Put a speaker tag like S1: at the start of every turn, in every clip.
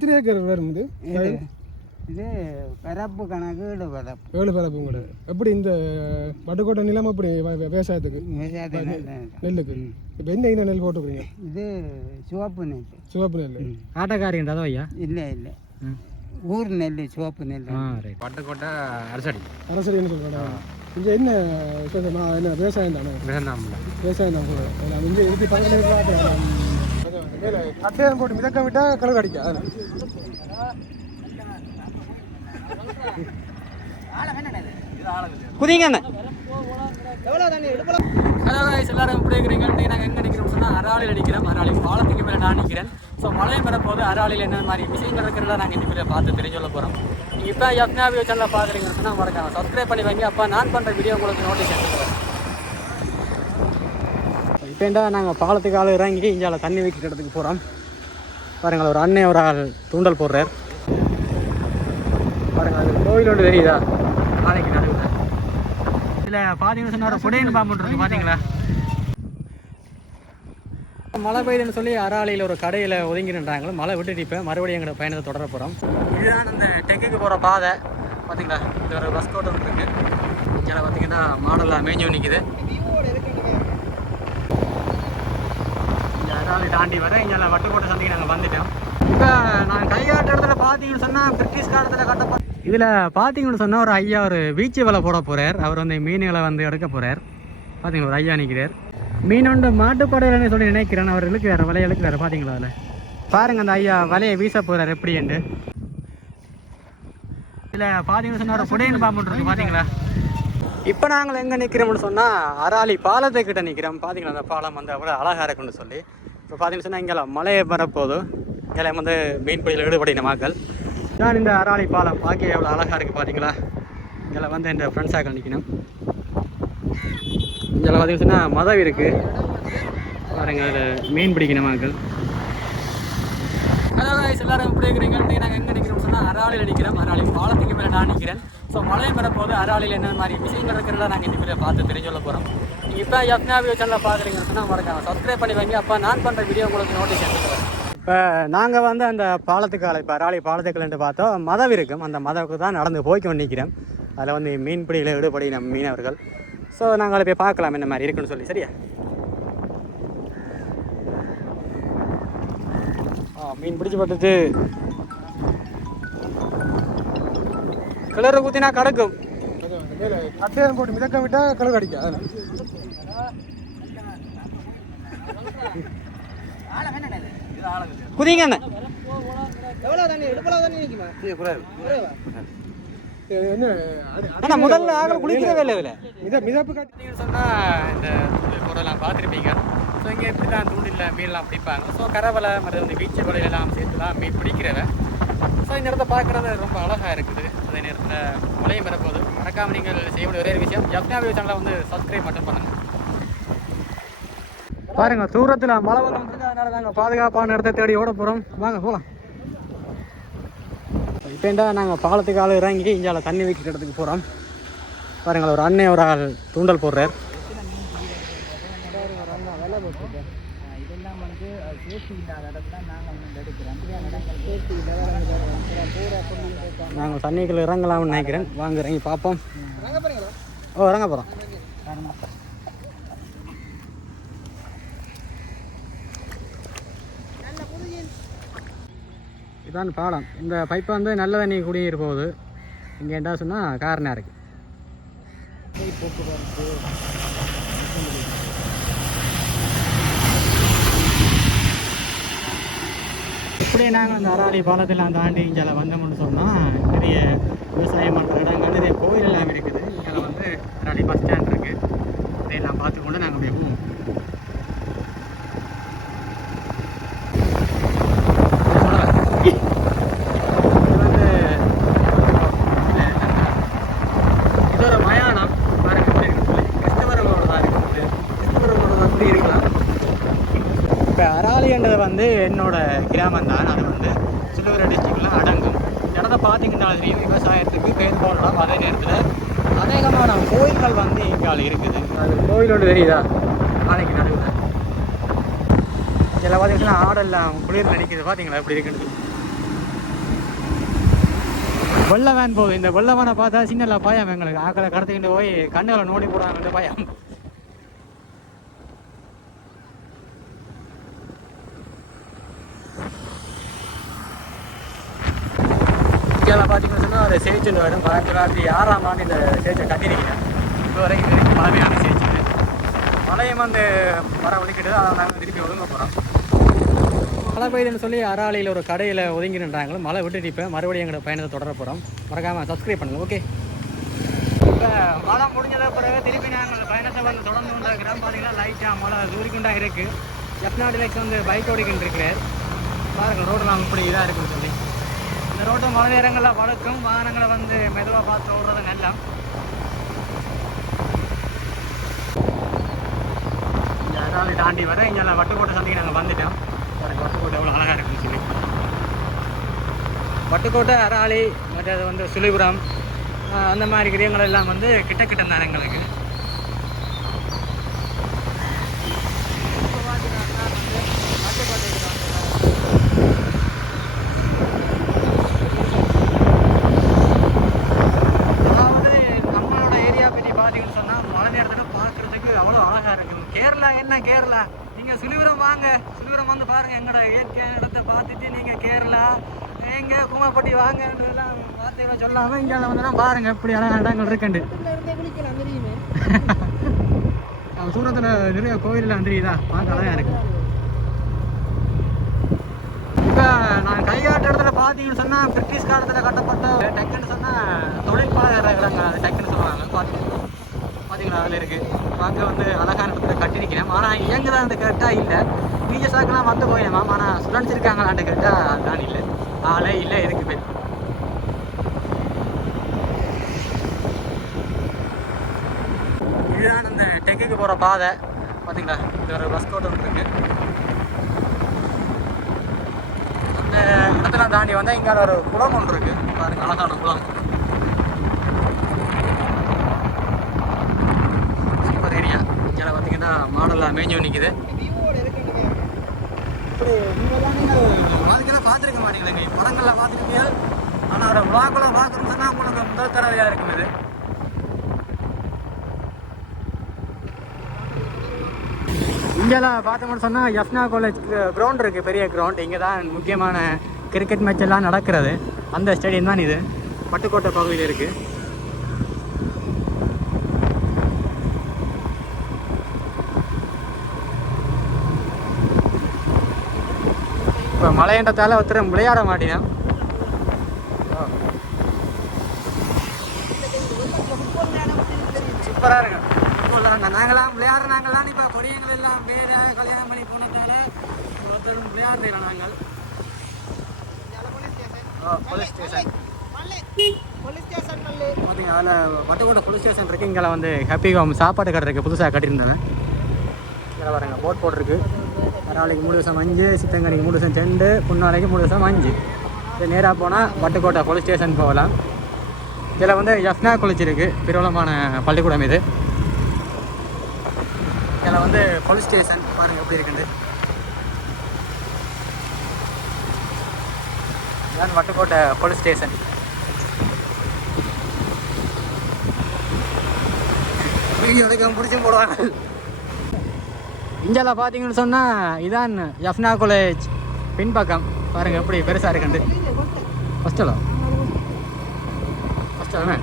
S1: எத்தனை ஏக்கர் வரும் இது?
S2: இது பரப்பு கணக்கு ஈடு பரப்பு.
S1: ஏழு பரப்பு கூட எப்படி இந்த வட்டுக்கோட்டை நிலம் எப்படி விவசாயத்துக்கு?
S2: விவசாயத்தில்
S1: நெல்லுக்கு? இப்போ என்ன இன நெல் போட்டுக்கிறீங்க?
S2: இது சிவப்பு நெல்.
S1: சிவப்பு நெல்.
S3: ஆட்டக்காரின்றதோ ஐயா?
S2: இல்லை இல்லை. ஊர் நெல் சிவப்பு நெல்
S3: பட்டுக்கோட்டை அரசடி.
S1: அரசடின்னு சொல்கிறாங்க இங்கே என்ன என்ன விவசாயம் தானே? விவசாயம் தான். கூட நம்ம இங்கே இருக்கு பக்கத்தில் மேலே அட்டையம் போட்டு மிதக்க விட்டால் கலர் அடிக்க அதில்
S3: குதிங்க. ஹலோ guys எல்லாரும் எப்படி இருக்கிறீங்க? அப்படின்னு நாங்கள் எங்கே நிற்கிறோம் சொன்னால் அராளியில் அடிக்கிறோம் அராளி பாலத்துக்கு மேலே நான் நிற்கிறேன் ஸோ மழை வரப்போது அராளியில் என்ன மாதிரி விஷயங்கள் இருக்கிறதா நாங்கள் இந்த வீடியோ பார்த்து தெரிஞ்சு சொல்ல போகிறோம் நீங்கள் இப்போ எஃப்னாவியோ சேனலில் பார்க்குறீங்கன்னு சொன்னால் மறக்காம சப்ஸ்கிரைப் பண்ணி வைங்க. அப்போ நான் பண்ணுற வீடியோ உங்களுக்கு நோட்டீஸ் எடுத்துக்கிறேன் இப்போண்டா நாங்கள் பாலத்துக்கு ஆள் இறங்கி இங்கே தண்ணி வைக்கிற இடத்துக்கு போகிறோம் பாருங்கள் ஒரு அண்ணன் ஒரு ஆள் தூண்டல் போடுறார். பாருங்கள் அது கோவில் ஒன்று தெரியுதா? நாளைக்கு நடுவில். இதில் பார்த்தீங்கன்னு சொன்னால் புடையன் பாம்பு இருக்கு பார்த்தீங்களா மழை பெய்யுதுன்னு சொல்லி அராளியில் ஒரு கடையில் ஒதுங்கி மழை விட்டுட்டு இப்போ மறுபடியும் எங்களோட பயணத்தை தொடர போகிறோம் இதுதான் அந்த டெக்குக்கு போகிற பாதை. பார்த்தீங்களா இது ஒரு பஸ் கோட்டம் இருக்குது இங்கே பார்த்தீங்கன்னா மாடலாக மேஞ்சு நிற்குது இந்த தாண்டி வர இங்கே வட்டுக்கோட்டை சந்தைக்கு நாங்கள் வந்துட்டோம். இப்போ நான் கைகாட்ட இடத்துல பார்த்தீங்கன்னு சொன்னால் பிரிட்டிஷ் காலத்தில் கட்டப்போ இதில் பார்த்தீங்கன்னு சொன்னால் ஒரு ஐயா ஒரு பீச்சு வலை போட போகிறார் அவர் வந்து மீன்களை வந்து எடுக்க போகிறார் பார்த்தீங்களா? ஒரு ஐயா நிற்கிறார் மீன் உண்டு மாட்டுப்படையிலன்னு சொல்லி நினைக்கிறேன். அவர் இழுக்கிறார் வலையை இழுக்கிறாரு பார்த்தீங்களா அதில்? பாருங்க அந்த ஐயா வலையை வீச போகிறார் எப்படின்ட்டு இதில் பார்த்தீங்கன்னு சொன்னால் ஒரு புடையன் பாம்பு இருக்கு பார்த்தீங்களா? இப்போ நாங்கள் எங்கே நிற்கிறோம்னு சொன்னால் அராலி பாலத்துக்கிட்ட நிற்கிறோம் பார்த்தீங்களா? அந்த பாலம் வந்து அவ்வளோ அழகாக இருக்குன்னு சொல்லி. இப்போ பார்த்தீங்கன்னு சொன்னால் இங்கே மலையை வரப்போது இங்கே வந்து மீன் பிடியில் ஈடுபடின மக்கள். நான் இந்த அராளி பாலம் பார்க்க எவ்வளோ அழகாக இருக்குது பார்த்தீங்களா? இங்கே வந்து இந்த ஃப்ரெண்ட்ஸாக நிற்கணும் இங்கே பார்த்தீங்கன்னு சொன்னால் மதம் இருக்குது பாருங்கள் அதில் மீன் பிடிக்கணும் மக்கள். ஹலோ எல்லாரும் எப்படி இருக்கிறீங்க? நாங்கள் எங்கே நிற்கிறோம் சொன்னால் அராலியில் நிற்கிறோம். அராளி பாலத்துக்கு மேலே நான் நிற்கிறேன். ஸோ மழை வரப்போது அராளியில் என்ன மாதிரி விஷயங்கள் இருக்கிறதா நாங்கள் இந்த வீடியோ பார்த்து தெரிஞ்சு சொல்ல போகிறோம் நீங்கள் இப்போ எஃப்னாவியோ சேனலில் பார்க்குறீங்கன்னு சொன்னால் மறக்காம சப்ஸ்கிரைப் பண்ணி வைங்க. அப்போ நான் பண்ணுற வீடியோ உங்களுக்கு நோட்டீஸ் எடுத்துக்கிறேன் இப்போ நாங்கள் வந்து அந்த பாலத்துக்கால இப்போ அராளி பாலத்துக்கலன்ட்டு பார்த்தோம். மதம் இருக்கும் அந்த மதவுக்கு தான் நடந்து போய் கொண்டு அதில் வந்து மீன்பிடியில் ஈடுபடி நம்ம மீனவர்கள். ஸோ நாங்கள் அதை போய் பார்க்கலாம் என்ன மாதிரி இருக்குன்னு சொல்லி. சரியா? மீன் பிடிச்சி பட்டுட்டு கிளறு குத்தினா கிடக்கும்
S1: அட்டையம் போட்டு மிதக்க விட்டால் கலர் அடிக்க அதில்
S3: குதிங்க
S1: என்ன?
S3: அண்ணா முதல்ல ஆகல குளிக்கவே இல்லை இதில்
S1: மித மிதப்பு காட்டி
S3: நீங்கள் சொன்னால் இந்த தூண்டில் போடலாம் பார்த்துருப்பீங்க. ஸோ இங்கே எப்படி தான் தூண்டில் மீன்லாம் பிடிப்பாங்க. ஸோ கரவலை மற்ற இந்த பீச்சு வலையெல்லாம் சேர்த்து தான் மீன் பிடிக்கிறவன். ஸோ இந்த இடத்த பார்க்குறது ரொம்ப அழகாக இருக்குது. அதே நேரத்தில் மழையும் வரப்போகுது. மறக்காமல் நீங்கள் செய்யக்கூடிய ஒரே ஒரு விஷயம் வியூ சேனலை வந்து சப்ஸ்கிரைப் மட்டும் பண்ணுங்கள் பாருங்க தூரத்தில் மழை வந்து அதனால நாங்கள் பாதுகாப்பான இடத்தை தேடி ஓட போகிறோம் வாங்க போகலாம் இப்போண்டா நாங்கள் பாலத்துக்கு ஆள் இறங்கி இங்கே தண்ணி வைக்கிற இடத்துக்கு போகிறோம் பாருங்கள் ஒரு அண்ணன் ஒரு ஆள் தூண்டல் போடுறார்
S2: இதெல்லாம் வந்து சேஃப்டி இல்லாத இடத்துல நாங்கள் வந்து எடுக்கிறோம்
S3: நாங்கள் தண்ணிக்குள்ள இறங்கலாம்னு நினைக்கிறேன். வாங்க இறங்கி பார்ப்போம். ஓ இறங்க போகிறோம் இதான் பாலம். இந்த பைப்பை வந்து நல்ல தண்ணி குடிநீர் போகுது. இங்கே என்ன சொன்னால் காரணம் இருக்குது
S2: போக்குவரத்து
S3: எப்படி நாங்கள் அந்த அராளி பாலத்தெல்லாம் தாண்டி இங்கே வந்தோம்னு சொன்னால் நிறைய விவசாயம் பண்ணுற இடங்கள் நிறைய கோயில் எல்லாம் இருக்குது. இங்கே வந்து அராளி பஸ் ஸ்டாண்ட் இருக்குது இதையெல்லாம் பார்த்துக்கொண்டு நாங்கள் அப்படியே போவோம் இது வந்து இது ஒரு மயானம் பாருங்க எப்படி இருக்குன்னு சொல்லி கிறிஸ்தவர்களோட தான் இருக்குது கிறிஸ்தவர்களோட தான் அப்படி இருக்கலாம் இப்போ அராலின்றது வந்து என்னோட கிராமம் தான். அது வந்து சிலுவரை டிஸ்ட்ரிக்டில் அடங்கும் இடத்த பார்த்தீங்கன்னா தெரியும் விவசாயத்துக்கு பேர் போடலாம். அதே நேரத்தில் அநேகமான கோயில்கள் வந்து இங்கால இருக்குது. அது கோயில் ஒன்று தெரியுதா? நாளைக்கு நடுவில். இதில் பார்த்தீங்கன்னா ஆடெல்லாம் குளிர் நடிக்குது பார்த்தீங்களா எப்படி இருக்குன்னு? வெள்ள வேன் போகுது. இந்த வெள்ள வேனை பார்த்தா சின்ன பயம் எங்களுக்கு. ஆக்களை கடத்திக்கிட்டு போய் கண்ணுகளை நோண்டி போடுவாங்கன்ற பயம் பார்த்தீங்கன்னு சொன்னால் ஒரு சேச்சு வரும் ஆயிரத்தி தொள்ளாயிரத்தி ஆறாம் ஆண்டு இந்த சேச்சை கட்டியிருக்கிறேன் இப்போ வரைக்கும் இது பழமையான சேச்சு மழையும் வந்து மரம் ஒதுக்கிட்டு அதை நாங்கள் திருப்பி ஒதுங்க போகிறோம் மழை பெய்யுதுன்னு சொல்லி அறாலையில் ஒரு கடையில் ஒதுங்கி நின்றாங்களும் மழை விட்டுட்டு இப்போ மறுபடியும் எங்களோட பயணத்தை தொடர போகிறோம் மறக்காமல் சப்ஸ்கிரைப் பண்ணுங்கள் ஓகே இப்போ மழை முடிஞ்சத பிறகு திருப்பி நாங்கள் பயணத்தை வந்து தொடர்ந்து கொண்டாக்கிறோம் பார்த்தீங்கன்னா லைட்டாக மழை தூரிக்கொண்டா இருக்குது எஃப்நாடு லைக்ஸ் வந்து பைக் ஓடிக்கிட்டு இருக்கிறார். பாருங்கள் ரோடெலாம் இப்படி இதாக இருக்குன்னு சொல்லி. இந்த ரோட்டு மழை நேரங்களில் வழுக்கும். வாகனங்களை வந்து மெதுவாக பார்த்து ஓடுறது நல்லா. இந்த தாண்டி வர இங்கே வட்டுக்கோட்டை சந்தைக்கு நாங்கள் வந்துட்டோம். எனக்கு வட்டுக்கோட்டை எவ்வளோ அழகாக இருக்குன்னு சொல்லி. வட்டுக்கோட்டை அராளி மற்றது வந்து சுழிபுரம் அந்த மாதிரி கிரியங்கள் எல்லாம் வந்து கிட்ட கிட்ட தான் எங்களுக்கு இப்போ பார்த்தீங்கன்னா வந்து வட்டுக்கோட்டைக்கு வந்து அதாவது நம்மளோட ஏரியா பற்றி பார்த்தீங்கன்னு சொன்னால் மழை நேரத்தில் பார்க்குறதுக்கு அவ்வளோ அழகாக இருக்குது கேரளா என்ன கேரளா நீங்கள் சுழிபுரம் வாங்க சுழிபுரம் வந்து பாருங்கள் எங்களோட இயற்கை இடத்தை பார்த்துட்டு நீங்கள் கேரளா எங்கே குமாப்பட்டி வாங்கன்றதெல்லாம் வார்த்தைகளை சொல்லாமல் இங்கே வந்தோம்னா பாருங்கள் இப்படி அழகான இடங்கள் இருக்குண்டு சூரத்தில் நிறைய கோயிலெலாம் தெரியுதா? பார்க்க அழகாக இருக்கு. இப்போ நான் கையாட்ட இடத்துல பார்த்தீங்கன்னு சொன்னால் பிரிட்டிஷ் காலத்தில் கட்டப்பட்ட டெக்குன்னு சொன்னால் தொழிற்பாளர் இருக்கிறாங்க அது டெக்குன்னு சொல்லுவாங்க. பார்த்தீங்கன்னா பார்த்தீங்களா அதில் இருக்குது பார்க்க வந்து அழகான இடத்துல கட்டிருக்கிறேன் ஆனால் இயங்குதான் அந்த கரெக்டாக இல்லை. நீச்சல் சாக்கெல்லாம் வந்து போயிடலாம் ஆனால் ஸ்டூடெண்ட்ஸ் கேட்டால் அதுதான் இல்லை. ஆளே இல்லை எதுக்கு பேர் இதுதான் அந்த டெக்குக்கு போகிற பாதை. பார்த்தீங்களா இது ஒரு பஸ் கோட்டம் இருக்கு அந்த இடத்துல தாண்டி வந்தால் இங்கே ஒரு குளம் ஒன்று இருக்கு. பாருங்க அழகான குளம். சூப்பர் ஏரியா இங்கே பார்த்தீங்கன்னா மாடலாக மேஞ்சு நிற்குது இப்படி நீங்களாம் நீங்கள் வாழ்க்கையில் பார்த்துருக்க மாட்டீங்களேங்க படங்களில் பார்த்துருக்கீங்க. ஆனால் அவரை விழாக்குள்ள பார்க்குறதுனா சொன்னால் உங்களுக்கு முதல் தடவையாக இருக்கும் இது. இங்கெல்லாம் பார்த்தோம்னு சொன்னால் யஸ்னா காலேஜ் கிரவுண்ட் இருக்குது பெரிய கிரவுண்ட் இங்கே தான் முக்கியமான கிரிக்கெட் மேட்ச் எல்லாம் நடக்கிறது. அந்த ஸ்டேடியம் தான் இது. பட்டுக்கோட்டை பகுதியில் இருக்குது இப்போ ஒருத்தர் விளையாட மாட்டேன். சூப்பராக இருக்கும் நாங்களாம் விளையாடுற நாங்களாம் இப்போ கொடியங்கள் எல்லாம் வேற கல்யாணம் பண்ணி போனதால ஒருத்தரும் விளையாடுற நாங்கள். ஓ போலீஸ் ஸ்டேஷன் பார்த்தீங்க அதில் வட்டக்கோட்டை போலீஸ் ஸ்டேஷன் இருக்குது இங்கே வந்து ஹாப்பி ஹோம் சாப்பாடு கடை இருக்குது புதுசாக கட்டியிருந்தேன் இதில் பாருங்க போட் போட்டிருக்கு. நாளைக்கு மூணு வருஷம் அஞ்சு சித்தங்கரைக்கு மூணு வருஷம் ரெண்டு புண்ணாலைக்கு மூணு வருஷம் அஞ்சு. இது நேராக போனால் வட்டுக்கோட்டை போலீஸ் ஸ்டேஷன் போகலாம். இதில் வந்து யஃப்னா காலேஜ் இருக்குது பிரபலமான பள்ளிக்கூடம் இது. இதில் வந்து போலீஸ் ஸ்டேஷன் பாருங்கள் எப்படி இருக்குது இதான் வட்டுக்கோட்டை போலீஸ் ஸ்டேஷன் வீடியோ எடுக்க பிடிச்சும் போடுவாங்க. இந்தியாவில் பார்த்தீங்கன்னு சொன்னால் இதான் யஃப்னா காலேஜ் பின்பக்கம். பாருங்கள் எப்படி பெருசாக இருக்குது ஹாஸ்டலா ஹாஸ்டல்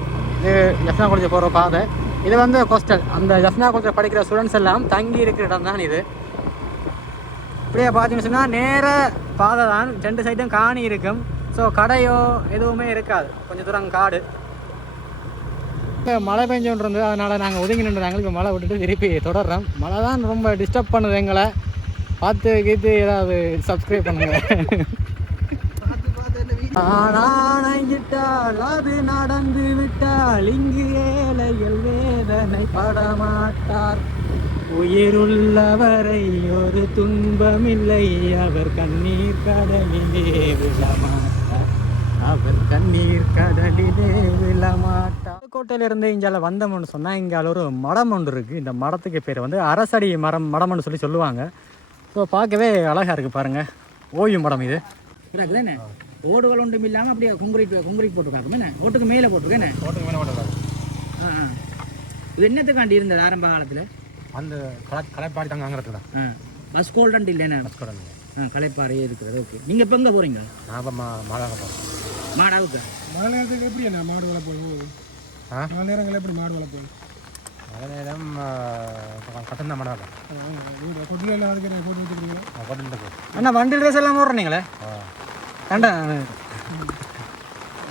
S3: இது யஃப்னா காலேஜ் போகிற பாதை. இது வந்து ஹாஸ்டல் அந்த யஃப்னா காலேஜில் படிக்கிற ஸ்டூடெண்ட்ஸ் எல்லாம் தங்கி இருக்கிற இடம் தான் இது. இப்படியே பார்த்தீங்கன்னு சொன்னால் நேர பாதை தான் ரெண்டு சைடும் காணி இருக்கும். ஸோ கடையோ எதுவுமே இருக்காது. கொஞ்சம் தூரம் காடு. இப்போ மழை பெஞ்சோன்னு இருந்தது அதனால் நாங்கள் ஒதுங்கி நின்றுறாங்க இப்போ மழை விட்டுட்டு திருப்பி தொடர்றோம். மழை தான் ரொம்ப டிஸ்டர்ப் பண்ணுது எங்களை. பார்த்து கீத்து ஏதாவது சப்ஸ்கிரைப் பண்ணுங்க. ஆனாய்கிட்டால் அது நடந்து விட்டால் இங்கு ஏழைகள் வேதனை படமாட்டார். உயிருள்ளவரை ஒரு துன்பமில்லை அவர் கண்ணீர் கடலிலே விழமாட்டார். அவர் கண்ணீர் கடலிலே விழமாட்டார். கோட்டையிலிருந்து இங்கால வந்தோம்னு சொன்னால் இங்கால ஒரு மடம் ஒன்று இருக்குது இந்த மடத்துக்கு பேர் வந்து அரசடி மரம் மடம்னு சொல்லி சொல்லுவாங்க. ஸோ பார்க்கவே அழகாக இருக்குது பாருங்கள் ஓய்வு மடம் இது.
S2: ஓடுகள் ஒன்றும் இல்லாமல் அப்படியே குங்குரிக் குங்குரிக் போட்டுருக்காங்க. என்ன? ஓட்டுக்கு மேலே போட்டிருக்கேன்
S1: ஓட்டுக்கு மேலே
S2: ஆ ஆ. இது என்னத்துக்காண்டி இருந்தது ஆரம்ப காலத்தில்?
S1: அந்த கலை கலைப்பாடி தாங்க அங்கே தான்
S2: ஆ. பஸ் கோல்டன்ட் இல்லை என்ன?
S1: கடன்
S2: ஆ கலைப்பாறையே இருக்கிறது. ஓகே. நீங்கள் இப்போ எங்கே போகிறீங்க
S1: நான் இப்போ மா மாதாக போகிறேன்
S2: மாடாவுக்கு?
S4: மழை எப்படி என்ன? மாடு போகுது?
S1: ஆ?
S4: மழை நேரங்கள் எப்படி மாடு வளர்ப்பு
S1: மழை நேரம் கட்டன் தான். மாடாக
S4: கொட்டில எல்லாம் அதுக்கு போட்டு வச்சுருக்கீங்க
S1: கட்டன் போகும்
S3: அண்ணா வண்டி ட்ரெஸ் எல்லாம் ஓடுறீங்களே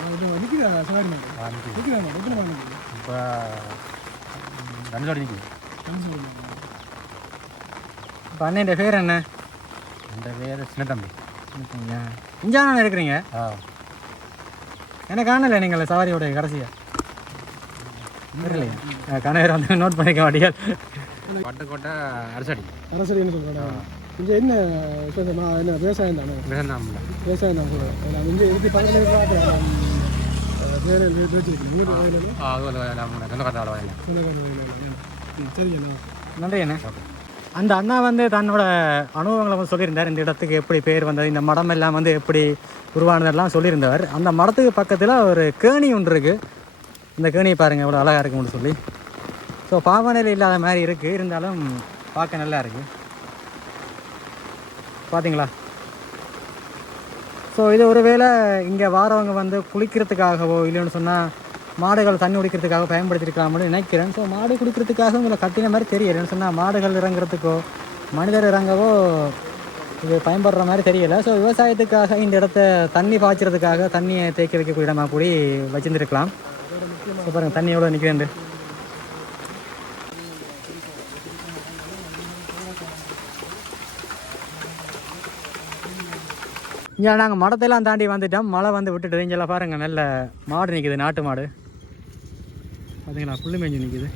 S4: இது நிற்குதா சவாரி மாடு? மாடு? எத்தனை மாடு
S1: இப்போ ரெண்டு ஜோடி நிற்குது
S3: இப்போ அண்ணன் பேர் என்ன?
S1: அந்த பேர் சின்ன தம்பி
S3: இஞ்சான இருக்கிறீங்க?
S1: ஆ.
S3: எனக்கு காணல நீங்கள் சவாரியோட கடைசியா? தெரியலையா. கணவர் வந்து நோட் பண்ணிக்க மாட்டீங்க
S1: பட்டுக்கோட்டை அரசடி.
S4: அரசடி என்ன சொல்கிறாங்க இங்கே என்ன விசேஷமா என்ன விவசாயம் தானே? விவசாயம் தான் சொல்கிறேன் இங்கே இருக்கு பக்கத்தில்
S3: அந்த அண்ணா வந்து தன்னோட அனுபவங்களை வந்து சொல்லியிருந்தார். இந்த இடத்துக்கு எப்படி பேர் வந்தது இந்த மடம் எல்லாம் வந்து எப்படி உருவானதெல்லாம் சொல்லியிருந்தவர். அந்த மடத்துக்கு பக்கத்தில் ஒரு கேணி ஒன்று இருக்குது இந்த கேணியை பாருங்கள் எவ்வளோ அழகாக இருக்கும்னு சொல்லி. ஸோ பாவநிலை இல்லாத மாதிரி இருக்குது இருந்தாலும் பார்க்க நல்லா இருக்குது பார்த்தீங்களா ஸோ இது ஒருவேளை இங்கே வாரவங்க வந்து குளிக்கிறதுக்காகவோ இல்லைன்னு சொன்னால் மாடுகள் தண்ணி குடிக்கிறதுக்காக பயன்படுத்திருக்கலாம்னு நினைக்கிறேன். ஸோ மாடு குடிக்கிறதுக்காக உங்களை கட்டின மாதிரி தெரியல சொன்னால் மாடுகள் இறங்குறதுக்கோ மனிதர் இறங்கவோ இது பயன்படுற மாதிரி தெரியல. ஸோ விவசாயத்துக்காக இந்த இடத்த தண்ணி பாய்ச்சறதுக்காக தண்ணியை தேக்கி வைக்கக்கூடிய இடமாக கூடி வச்சுருந்துருக்கலாம். ஸோ பாருங்கள் தண்ணி எவ்வளோ நிற்கிறேன் இங்கே நாங்கள் மடத்தெல்லாம் தாண்டி வந்துட்டோம். மழை வந்து விட்டுட்டு இங்கெல்லாம் பாருங்கள் நல்ல மாடு நிற்கிது நாட்டு மாடு. பார்த்தீங்களா புல்லு மேஞ்சு நிற்கிது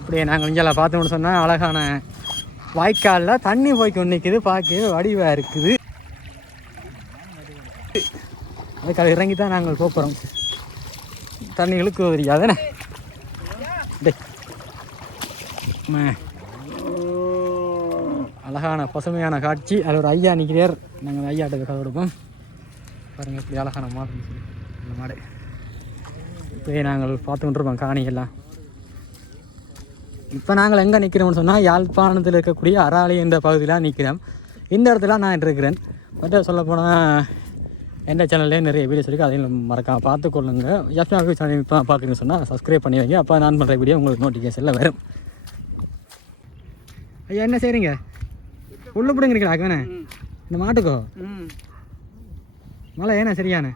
S3: அப்படியே நாங்கள் இங்கெல்லாம் பார்த்தோம்னு சொன்னால் அழகான வாய்க்காலில் தண்ணி போய் கொண்டு நிற்குது வடிவாக இருக்குது. அதுக்காக இறங்கி தான் நாங்கள் போகிறோம். தண்ணி இழுக்கு தெரியாதுண்ணே டேய் அழகான பசுமையான காட்சி. அதில் ஒரு ஐயா நிற்கிறார். நாங்கள் அந்த ஐயாட்ட கதை கொடுப்போம். பாருங்கள் இப்படி அழகான மாடு சொல்லி இந்த மாடு. இப்போயே நாங்கள் பார்த்துக்கிட்டுருப்போம் காணிகள்லாம். இப்போ நாங்கள் எங்கே நிற்கிறோம்னு சொன்னால் யாழ்ப்பாணத்தில் இருக்கக்கூடிய அராளி என்ற பகுதியில் நிற்கிறோம். இந்த இடத்துல நான் இருக்கிறேன். மற்ற சொல்லப்போனால் எந்த சேனல்லே நிறைய வீடியோஸ் இருக்குது அதையும் மறக்காம பார்த்துக்கொள்ளுங்க. ஜஸ்ட் சேனல் இப்போ பார்க்குறீங்கன்னு சொன்னால் சப்ஸ்கிரைப் பண்ணி வைங்க. அப்போ நான் பண்ணுற வீடியோ உங்களுக்கு நோட்டிஃபிகேஷனில் வரும். ஐயா என்ன செய்கிறீங்க உள்ள பிடுங்கிறீங்களா அக்கவனே இந்த மாட்டுக்கோ? மழை ஏன்னா சரியான?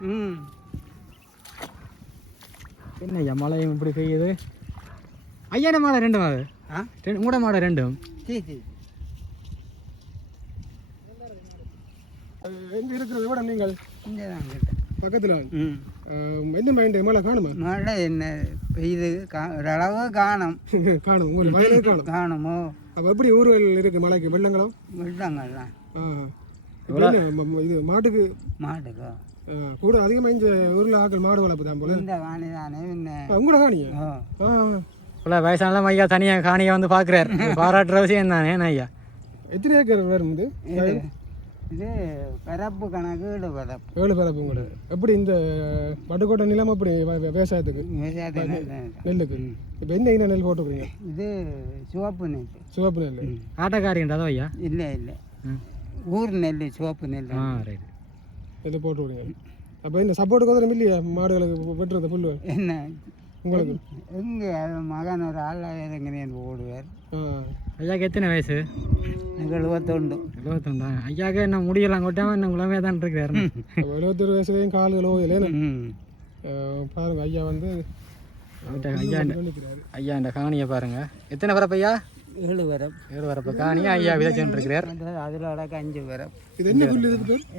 S3: என்ன ஐயா மழையும் இப்படி பெய்யுது? ஐயா என்ன மாடை ரெண்டு மாடு? ரெண்டு மூட மாடை ரெண்டும்?
S4: எங்கே இருக்கிறத விட நீங்கள்
S2: இங்கே தான்
S4: பக்கத்தில்
S2: ம்.
S4: என்ன மைண்ட் மழை காணுமா?
S2: மழை என்ன பெய்யுது? ஓரளவு காணும்.
S4: காணும் உங்களை வயலே காணும்.
S2: காணுமோ?
S4: அப்போ எப்படி ஊர்கள் இருக்கு மழைக்கு வெள்ளங்களும்
S2: விட்டாங்கல்லாம்
S4: ஆ இப்ப என்ன, ம- ம- இது மாட்டுக்கு?
S2: மாட்டுக்கோ?
S4: கூட அதிகமாக இந்த ஊரில் ஆக்கள் மாடு வளர்ப்பு தான் போல.
S2: இந்த காணி தானே
S4: உங்களோட ஆ.
S3: இவ்வளோ வயசானலாம் ஐயா தனியாக காணியை வந்து பார்க்குறாரு பாராட்டுற விஷயம் தானே என்ன ஐயா?
S4: எத்தனை ஏக்கர் வரும் இது
S2: இது இது பிறப்பு கணக்கு ஈடு பிறப்பு
S4: ஏழு பிறப்பு உங்களோட. எப்படி இந்த பட்டுக்கோட்டை நிலம் எப்படி விவசாயத்துக்கு? நெல்லுக்கு. இப்போ என்ன என்ன நெல் போட்டுக்கிறீங்க?
S2: இது சிவப்பு நெல்.
S4: சிவப்பு நெல்.
S3: ஆட்டக்காரின்றதோ ஐயா?
S2: இல்லை இல்லை. ஊர் நெல் சிவப்பு நெல்
S3: ஆ ரைட்
S4: இதை போட்டுக்கிறீங்க. அப்போ இந்த சப்போர்ட் கோதரம் இல்லையா? மாடுகளுக்கு வெட்டுறது புல்லு
S2: என்ன?
S4: உங்களுக்கு?
S2: எங்கே மகன் ஒரு ஆள் இறங்கினேன் ஓடுவார்.
S3: ஐயாக்கு எத்தனை வயசு?
S2: எழுபத்தொண்டு
S3: எழுபத்தொண்டா ஐயாக்கு என்ன முடியலாம் கொட்டாமல் இன்னும் குளமே தான் இருக்கிறாரு
S4: அப்ப எழுபத்தொரு வயசுலேயும் கால்களோ இல்லைன்னு
S2: ம்.
S4: பாருங்க ஐயா வந்து
S3: ஐயா ஐயா இந்த காணியை பாருங்க. எத்தனை வரப்பு ஐயா?
S2: ஏழு பிறப்பு
S3: ஏழு வரப்பு. காணியை ஐயா விதைச்சுட்டு இருக்கிறார்
S2: அதில் அடக்க அஞ்சு பிறப்பு
S4: இது என்ன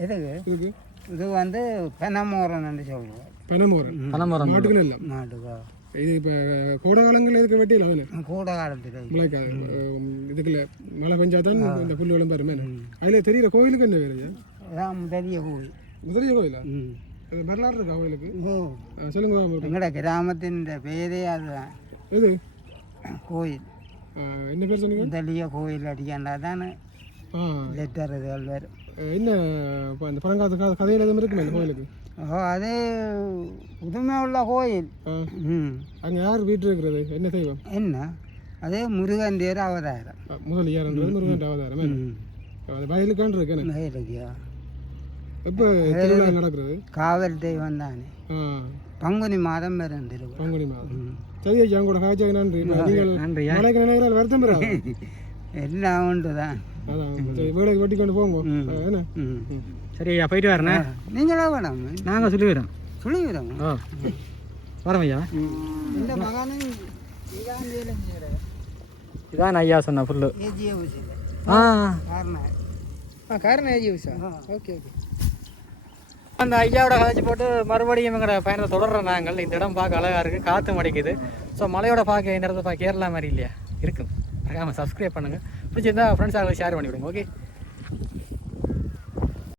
S4: இதுக்கு
S2: இது வந்து பெனமோரன்னு சொல்லுவார்
S4: பனைமரம்
S3: பனைமரம்
S4: மாட்டுக்கு நெல்லம்
S2: நாட்டுக்கா
S4: இது இப்போ கோடை காலங்களில் இருக்க வெட்டியில் அதுன்னு
S2: கூட காலத்தில்
S4: முளைக்கா இதுக்குள்ள மழை பெஞ்சா தான் இந்த புல் விளம்பரம் வருமே அதில் தெரியுற கோயிலுக்கு என்ன வேறு
S2: பெரிய கோவில்.
S4: முதலிய கோயிலா? அது வரலாறு இருக்கா கோயிலுக்கு? சொல்லுங்க.
S2: எங்களோட கிராமத்தின் பேரே அதுதான்
S4: எது?
S2: கோயில்.
S4: என்ன பேர் சொன்னீங்க?
S2: முதலிய கோயில் அடிக்காண்டா தானே லெட்டர் இதுகள் வரும்
S4: என்ன இப்போ இந்த பழங்காலத்து கதை கதையில் எதுவும் இருக்குமே இந்த கோயிலுக்கு?
S2: அது புதுமை உள்ள கோயில்.
S4: அங்கே யார் வீட்டு இருக்கிறது? என்ன தெய்வம்?
S2: என்ன? அது முருகன் தேர் அவதாரம்
S4: முதலியார்ன்றது முருகன் அவதாரம் அது வயலுக்காண்டு இருக்கு
S2: மயிலகியா
S4: எப்போ திருவிழா நடக்கிறது?
S2: காவல் தெய்வம் தானே. பங்குனி மாதம் வரும் திருவிழா
S4: பங்குனி மாதம். சரி ஐயா உங்களோட காய்ச்சாக நன்றி. நீங்கள் வருத்தம்
S2: எல்லாம் உண்டு தான்
S4: வேலைக்கு வெட்டி கொண்டு போங்க. ஆ, என்ன?
S3: சரி ஐயா போயிட்டு வரேண்ணே.
S2: நீங்களே வேணாம்.
S3: நாங்கள் சொல்லிவிடுறோம்
S2: சொல்லிவிடும்
S3: ஓ வரோம் ஐயா.
S2: இந்த மகனும்
S3: இதான் ஐயா சொன்ன ஃபுல்லு ஆ.
S2: காரணம்.
S1: ஆ காரணம் ஏஜி ஓகே ஓகே.
S3: அந்த ஐயாவோட காய்ச்சி போட்டு மறுபடியும் எங்களோட பயணத்தை தொடர்றோம் நாங்கள். இந்த இடம் பார்க்க அழகாக இருக்குது காற்று மடிக்குது. ஸோ மலையோட பார்க்க இந்த இடத்த பார்க்க கேரளா மாதிரி இல்லையா? இருக்கும் மறக்காமல் சப்ஸ்கிரைப் பண்ணுங்கள் பிடிச்சிருந்தா ஃப்ரெண்ட்ஸ் ஆக ஷேர் பண்ணி விடுங்க ஓகே